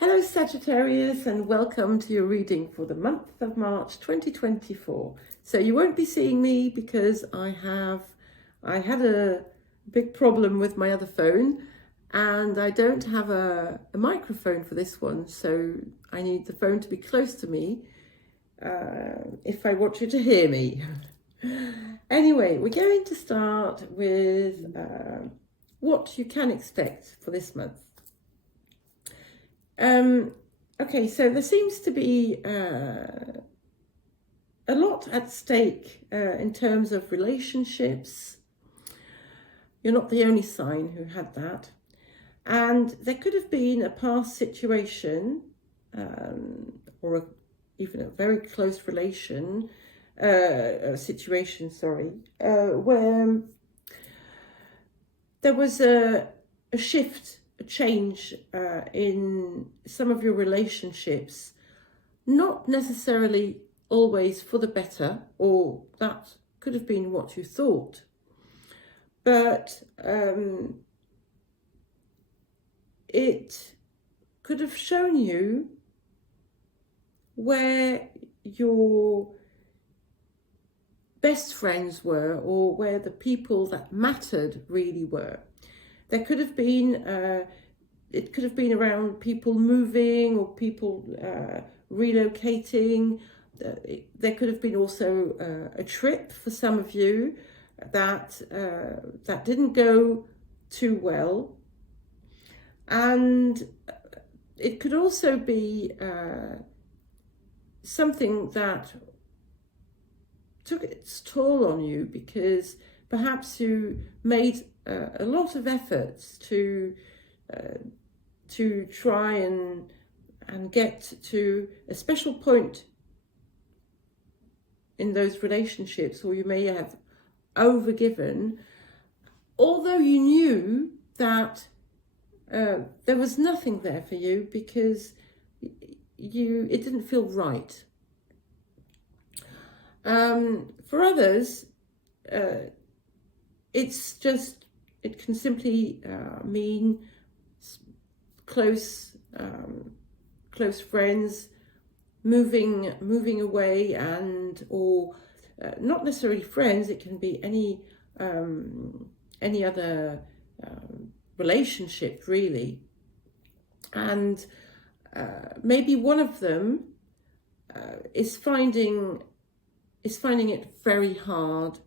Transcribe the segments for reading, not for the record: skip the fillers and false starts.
Hello Sagittarius, and welcome to your reading for the month of March 2024. So you won't be seeing me because I had a big problem with my other phone and I don't have a microphone for this one, so I need the phone to be close to me if I want you to hear me. Anyway, we're going to start with what you can expect for this month. Okay, so there seems to be a lot at stake in terms of relationships. You're not the only sign who had that. And there could have been a past situation or even a very close situation, where there was a shift, a change in some of your relationships, not necessarily always for the better, or that could have been what you thought, but it could have shown you where your best friends were, or where the people that mattered really were. There could have been, it could have been around people moving or people relocating. There could have been also a trip for some of you that didn't go too well. And it could also be something that took its toll on you, because perhaps you made a lot of efforts to try and get to a special point in those relationships, or you may have overgiven, although you knew that there was nothing there for you because it didn't feel right. For others, it can simply mean close friends moving away, or not necessarily friends. It can be any other relationship really, and maybe one of them is finding it very hard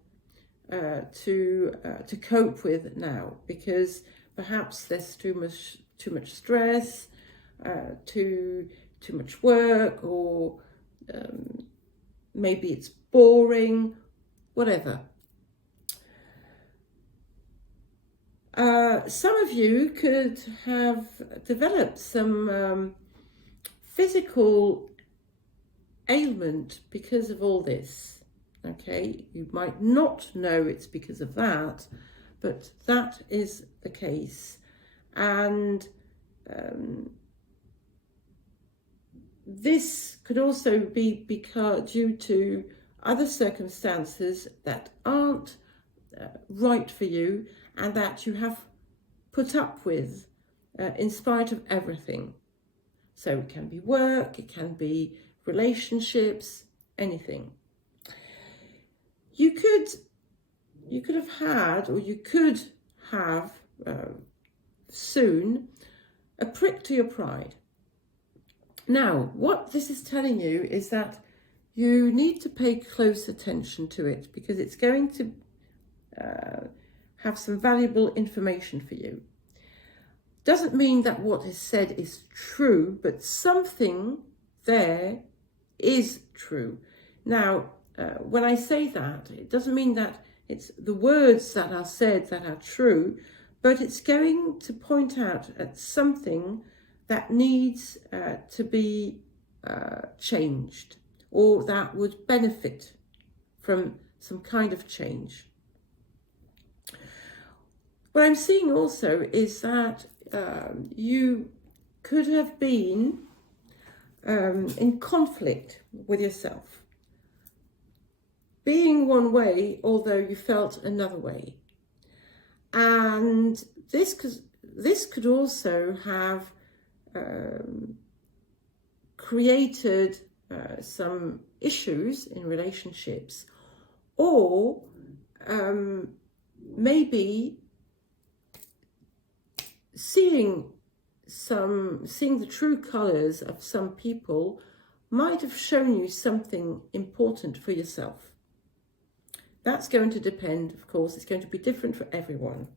to cope with now, because perhaps there's too much stress, too much work, or maybe it's boring, whatever. Some of you could have developed some physical ailment because of all this. Okay, you might not know it's because of that, but that is the case. And this could also be due to other circumstances that aren't right for you, and that you have put up with in spite of everything. So it can be work, it can be relationships, anything. You could have had, or you could have soon, a prick to your pride. Now, what this is telling you is that you need to pay close attention to it, because it's going to have some valuable information for you. Doesn't mean that what is said is true, but something there is true. Now, when I say that, it doesn't mean that it's the words that are said that are true, but it's going to point out at something that needs to be changed, or that would benefit from some kind of change. What I'm seeing also is that you could have been in conflict with yourself, being one way although you felt another way. And this could also have created some issues in relationships, or maybe seeing the true colours of some people might have shown you something important for yourself. That's going to depend, of course, it's going to be different for everyone.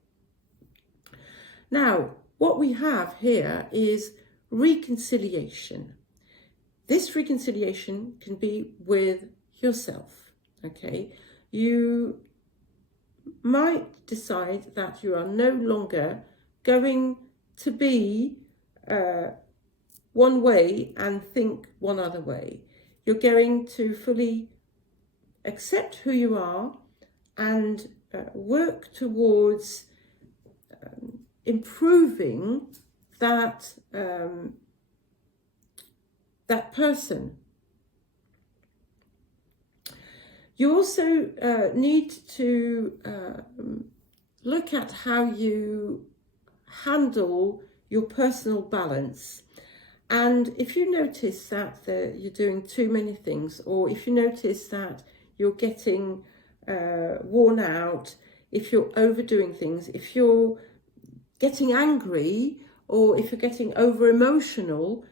Now, what we have here is reconciliation. This reconciliation can be with yourself, okay? You might decide that you are no longer going to be one way and think one other way. You're going to fully accept who you are and work towards improving that that person. You also need to look at how you handle your personal balance. And if you notice that you're doing too many things, or if you notice that you're getting worn out, if you're overdoing things, if you're getting angry, or if you're getting over emotional,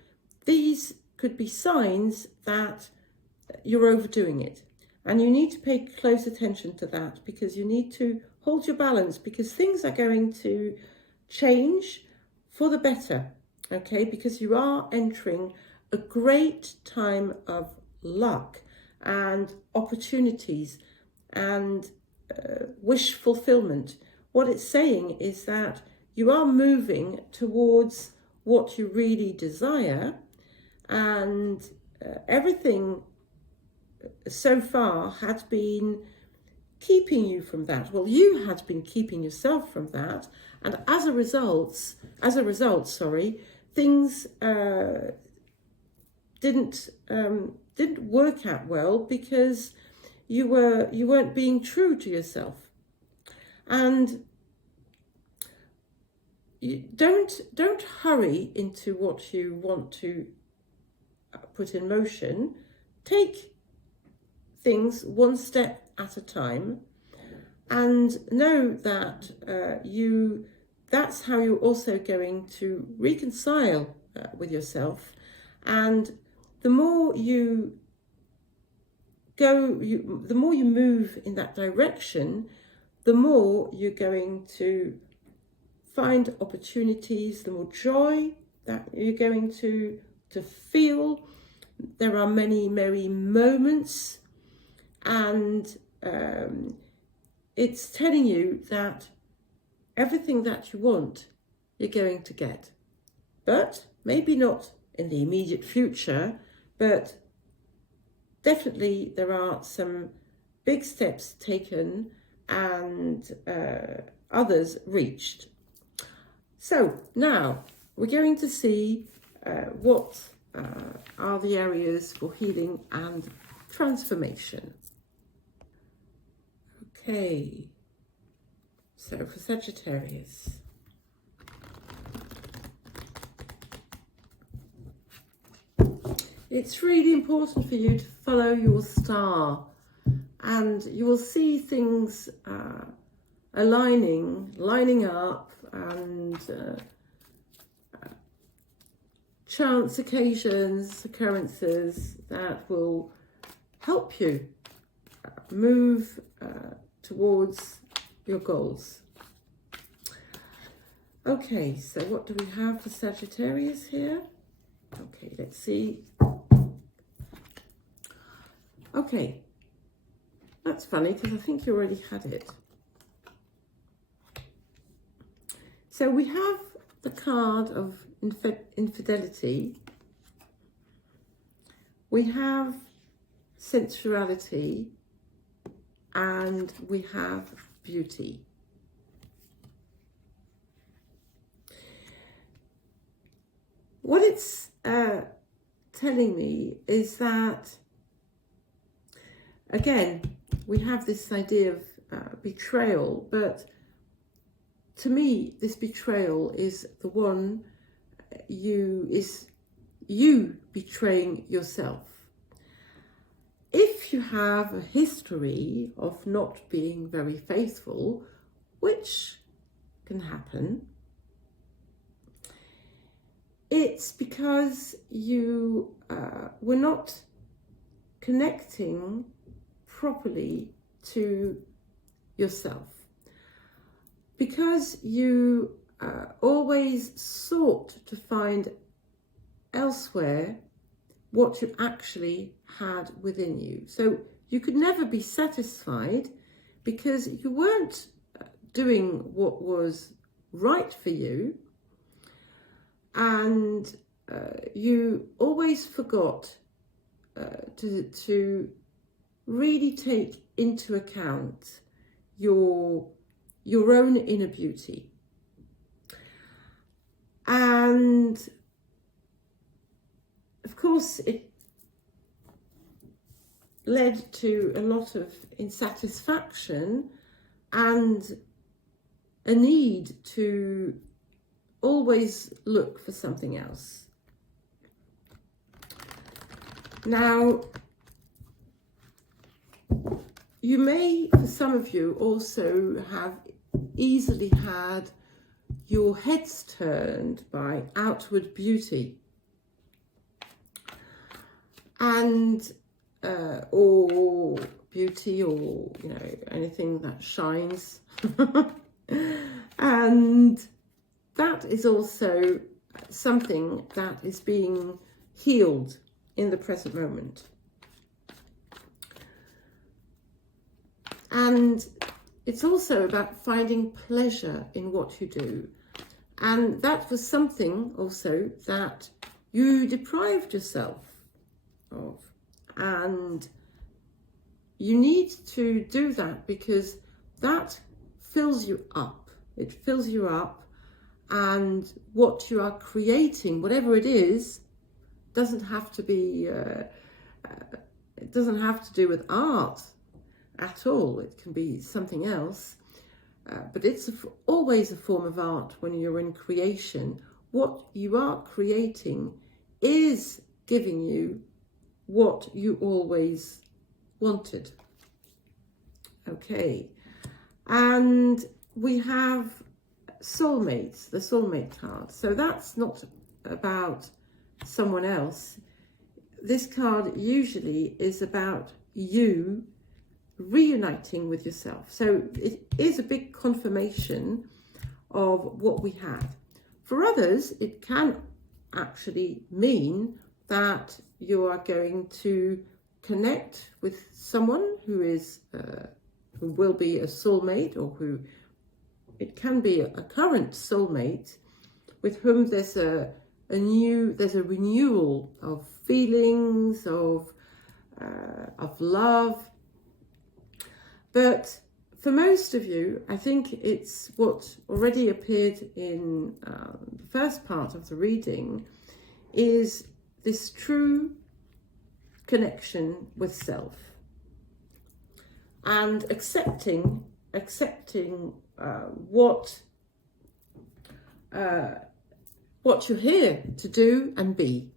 these could be signs that you're overdoing it. And you need to pay close attention to that, because you need to hold your balance, because things are going to change for the better, okay? Because you are entering a great time of luck and opportunities and wish fulfillment. What it's saying is that you are moving towards what you really desire, and everything so far had been keeping you from that. Well, you had been keeping yourself from that, and as a result, things didn't work out well, because you weren't being true to yourself. And you don't hurry into what you want to put in motion. Take things one step at a time, and know that that's how you're also going to reconcile with yourself. And the more you the more you move in that direction, the more you're going to find opportunities, the more joy that you're going to feel. There are many merry moments, and it's telling you that everything that you want, you're going to get. But maybe not in the immediate future, but definitely there are some big steps taken and others reached. So now we're going to see what are the areas for healing and transformation. Okay, so for Sagittarius, it's really important for you to follow your star, and you will see things lining up, and chance occasions, occurrences that will help you move towards your goals. Okay, so what do we have for Sagittarius here? Okay, let's see. Okay, that's funny, because I think you already had it. So we have the card of infidelity. We have sensuality, and we have beauty. What it's telling me is that, again, we have this idea of betrayal, but to me, this betrayal is the one you betraying yourself. If you have a history of not being very faithful, which can happen, it's because you were not connecting properly to yourself. Because you always sought to find elsewhere what you actually had within you. So you could never be satisfied because you weren't doing what was right for you, and you always forgot to really take into account your own inner beauty. And of course, it led to a lot of insatisfaction and a need to always look for something else. Now, you may, for some of you, also have easily had your heads turned by outward beauty, and or beauty, or anything that shines. And that is also something that is being healed in the present moment. And it's also about finding pleasure in what you do. And that was something also that you deprived yourself of. And you need to do that because that fills you up. It fills you up, and what you are creating, whatever it is, doesn't have to be, it doesn't have to do with art at all. It can be something else, but it's always a form of art when you're in creation. What you are creating is giving you what you always wanted. Okay, and we have soulmates, the soulmate card. So that's not about someone else. This card usually is about you reuniting with yourself. So it is a big confirmation of what we had. For others, it can actually mean that you are going to connect with someone who is who will be a soulmate, or who it can be a current soulmate with whom there's a renewal of feelings, of love. But for most of you, I think it's what already appeared in the first part of the reading, is this true connection with self, and accepting what you're here to do and be.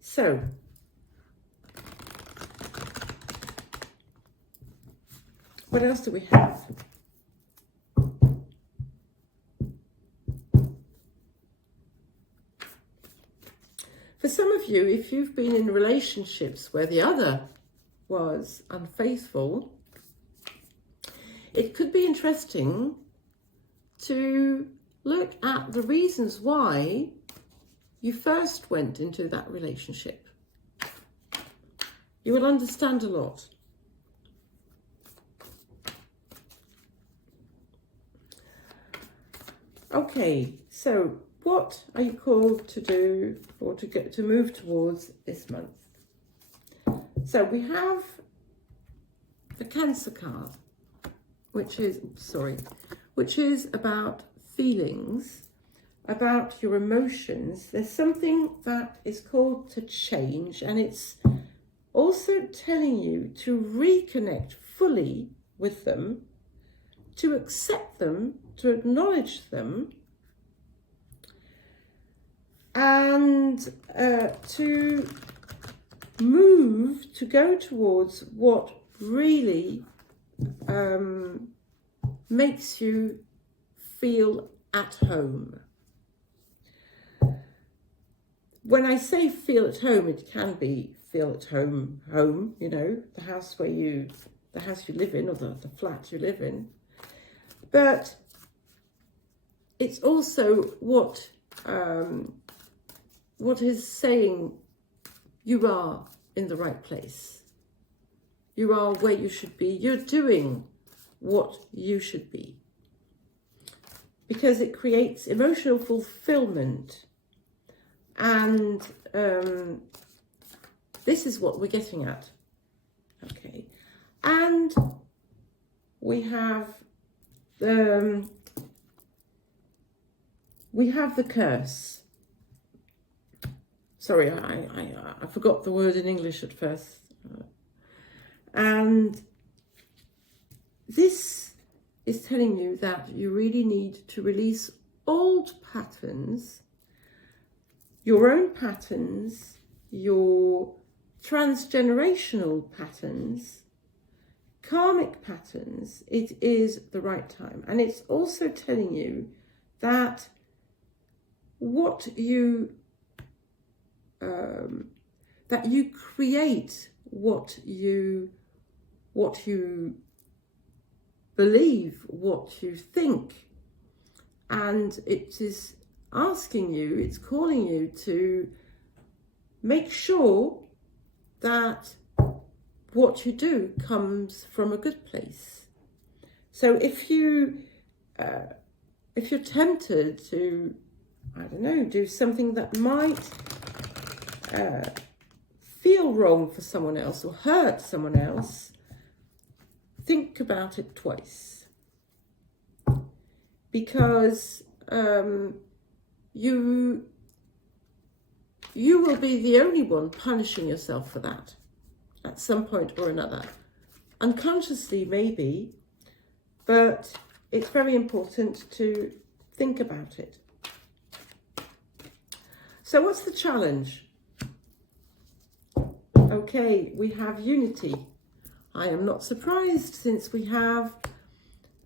So what else do we have? For some of you, if you've been in relationships where the other was unfaithful, it could be interesting to look at the reasons why you first went into that relationship. You will understand a lot. Okay, so what are you called to do, or to move towards this month? So we have the Cancer card, which is about feelings, about your emotions. There's something that is called to change, and it's also telling you to reconnect fully with them, to accept them, to acknowledge them, and to move, to go towards what really makes you feel at home. When I say feel at home, it can be feel at home, you know, the house you live in, or the flat you live in. But it's also what is saying you are in the right place. You are where you should be. You're doing what you should be. Because it creates emotional fulfillment. And this is what we're getting at. Okay. And we have the curse. Sorry, I forgot the word in English at first. And this is telling you that you really need to release old patterns, your own patterns, your transgenerational patterns, karmic patterns. It is the right time. And it's also telling you that what you create what you believe, what you think, and it is asking you, it's calling you to make sure that what you do comes from a good place. So if you're tempted to, I don't know, do something that might feel wrong for someone else or hurt someone else, think about it twice, because you will be the only one punishing yourself for that at some point or another, unconsciously maybe, but it's very important to think about it. So what's the challenge? Okay, we have unity. I am not surprised, since we have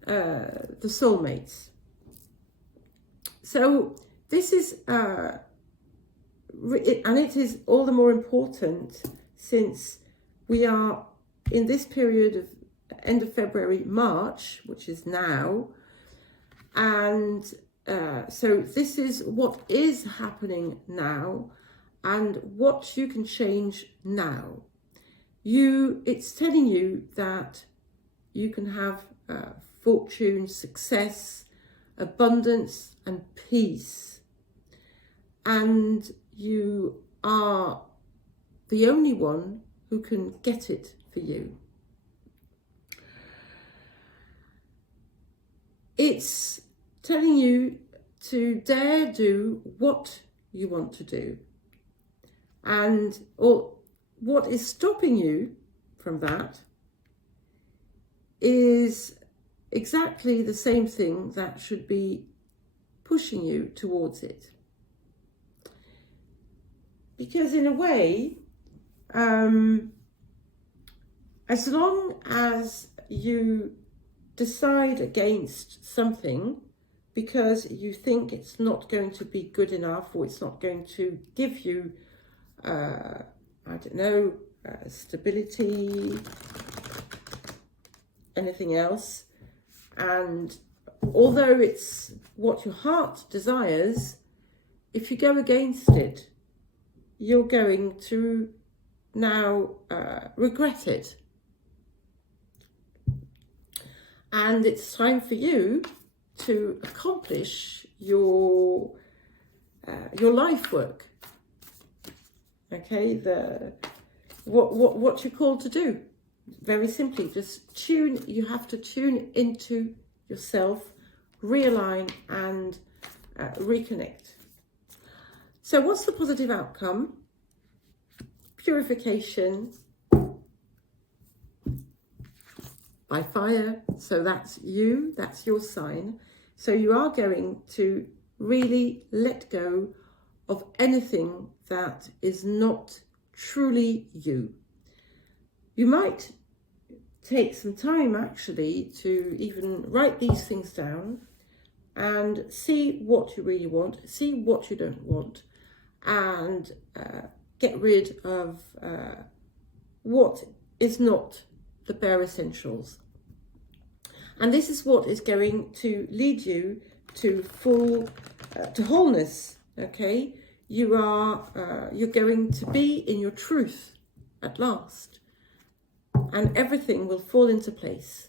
the soulmates. So this is, and it is all the more important since we are in this period of end of February, March, which is now. And so this is what is happening now and what you can change now. It's telling you that you can have fortune, success, abundance and peace. And you are the only one who can get it for you. It's telling you to dare do what you want to do. And what is stopping you from that is exactly the same thing that should be pushing you towards it. Because in a way, as long as you decide against something because you think it's not going to be good enough, or it's not going to give you, I don't know, stability, anything else, and although it's what your heart desires, if you go against it, you're going to now regret it. And it's time for you to accomplish your life work. Okay, what you're called to do. Very simply, just you have to tune into yourself, realign and reconnect. So what's the positive outcome? Purification by fire. So that's you, that's your sign. So you are going to really let go of anything that is not truly you. You might take some time actually to even write these things down and see what you really want, see what you don't want, and get rid of what is not the bare essentials. And this is what is going to lead you to to wholeness. Okay, you're going to be in your truth at last, and everything will fall into place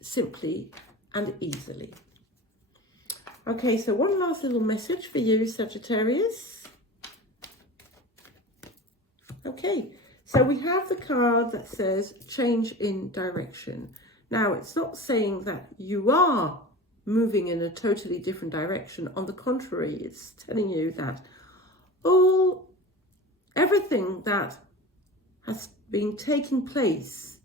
simply and easily. Okay, so one last little message for you, Sagittarius. Okay, so we have the card that says change in direction. Now, it's not saying that you are moving in a totally different direction. On the contrary, it's telling you that everything that has been taking place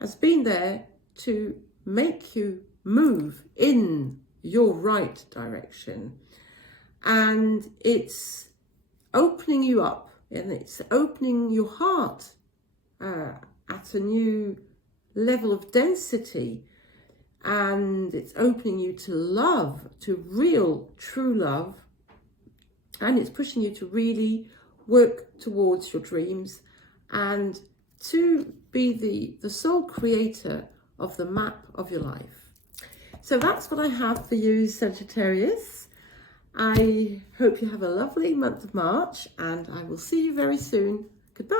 has been there to make you move in your right direction. And it's opening you up, and it's opening your heart at a new level of density, and it's opening you to love, to real true love, and it's pushing you to really work towards your dreams and to be the sole creator of the map of your life. So that's what I have for you, Sagittarius. I hope you have a lovely month of March, and I will see you very soon. Goodbye.